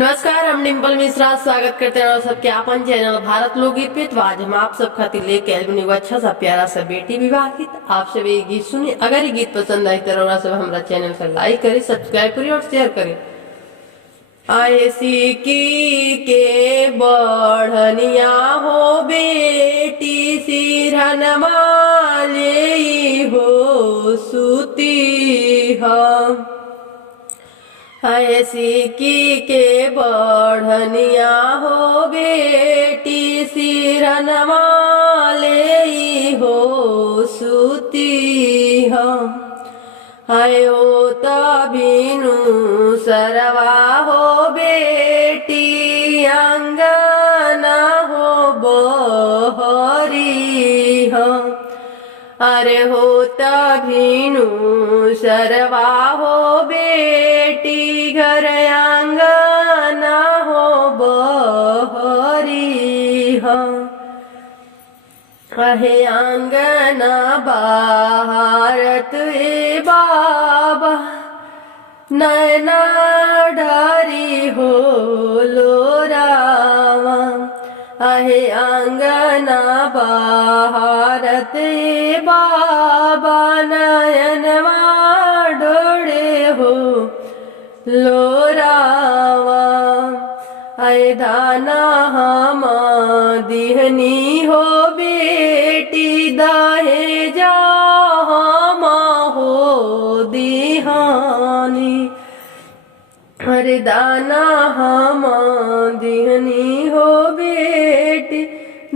नमस्कार, हम डिम्पल मिश्रा स्वागत करते हैं सबके अपन चैनल भारत लोकगीत पे। तो आज हम आप सब खातिर लेके आए बनी अच्छा सा प्यारा सा बेटी विवाह गीत। आप सब ये गीत सुनिए। अगर ये गीत पसंद आई तो सब हमारा चैनल को लाइक करें, सब्सक्राइब करें और शेयर करें। ऐसी की के बढ़निया हो बेटी सिरहनमा ले हो सूती हम। ऐसी की के बढ़निया हो बेटी सिरहनमा ले हो सूती हम। आयो तबिनु सरवा हो बेटी अंगना हो बहरी हम। अरे हो तबिनु सरवा हो बेटी घर आंगना हो बहरी हम। अहे आंगना बाहरत बाबा नैना ढारी हो लोरावा। अहे आंगना बाहरत बाबा नयनवा डोड़े हो लोरावा। अय दाना हम दिहनी हो बेटी दाहे जा हम हो दिहानी। अरे दाना हम दिहनी हो बेटी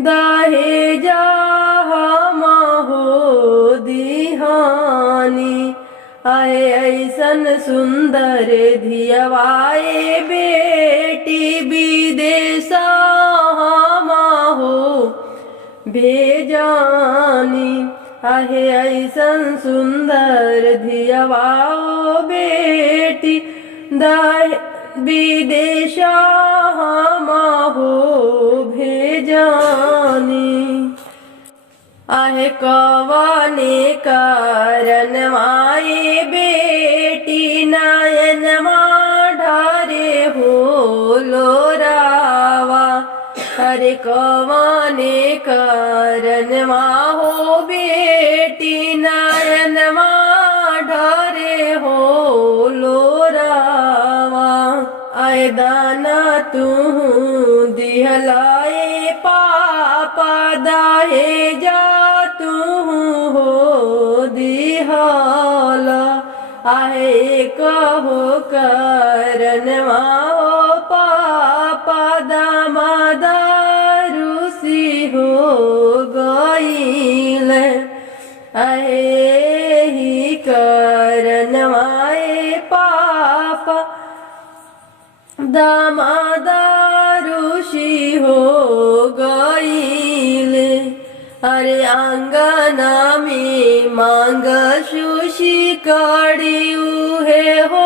दाहे जा हम हो दिहानी। आए ऐसन सुंदर धियवाए बेटी विदेशा हम हो भेजानी। आहे ऐसन सुंदर धियवाओ बेटी दाय विदेशा हम हो भेजानी। आहे कवने कारण माए बेटी नयन ढारे हो लोरावा। अरे कवने कारण हो बेटी नयन ढारे हो लोरावा। आय दाना तू दिहलाए पापा दाहे जा तू हो दिहाला। आहे कहो करनवा हो पापा दामादा रूसी हो गईल। आहे ही करनवाए पापा दामादा रूसी हो गईल। अरे आंगना में मांग सुशी कड़ी उहे हो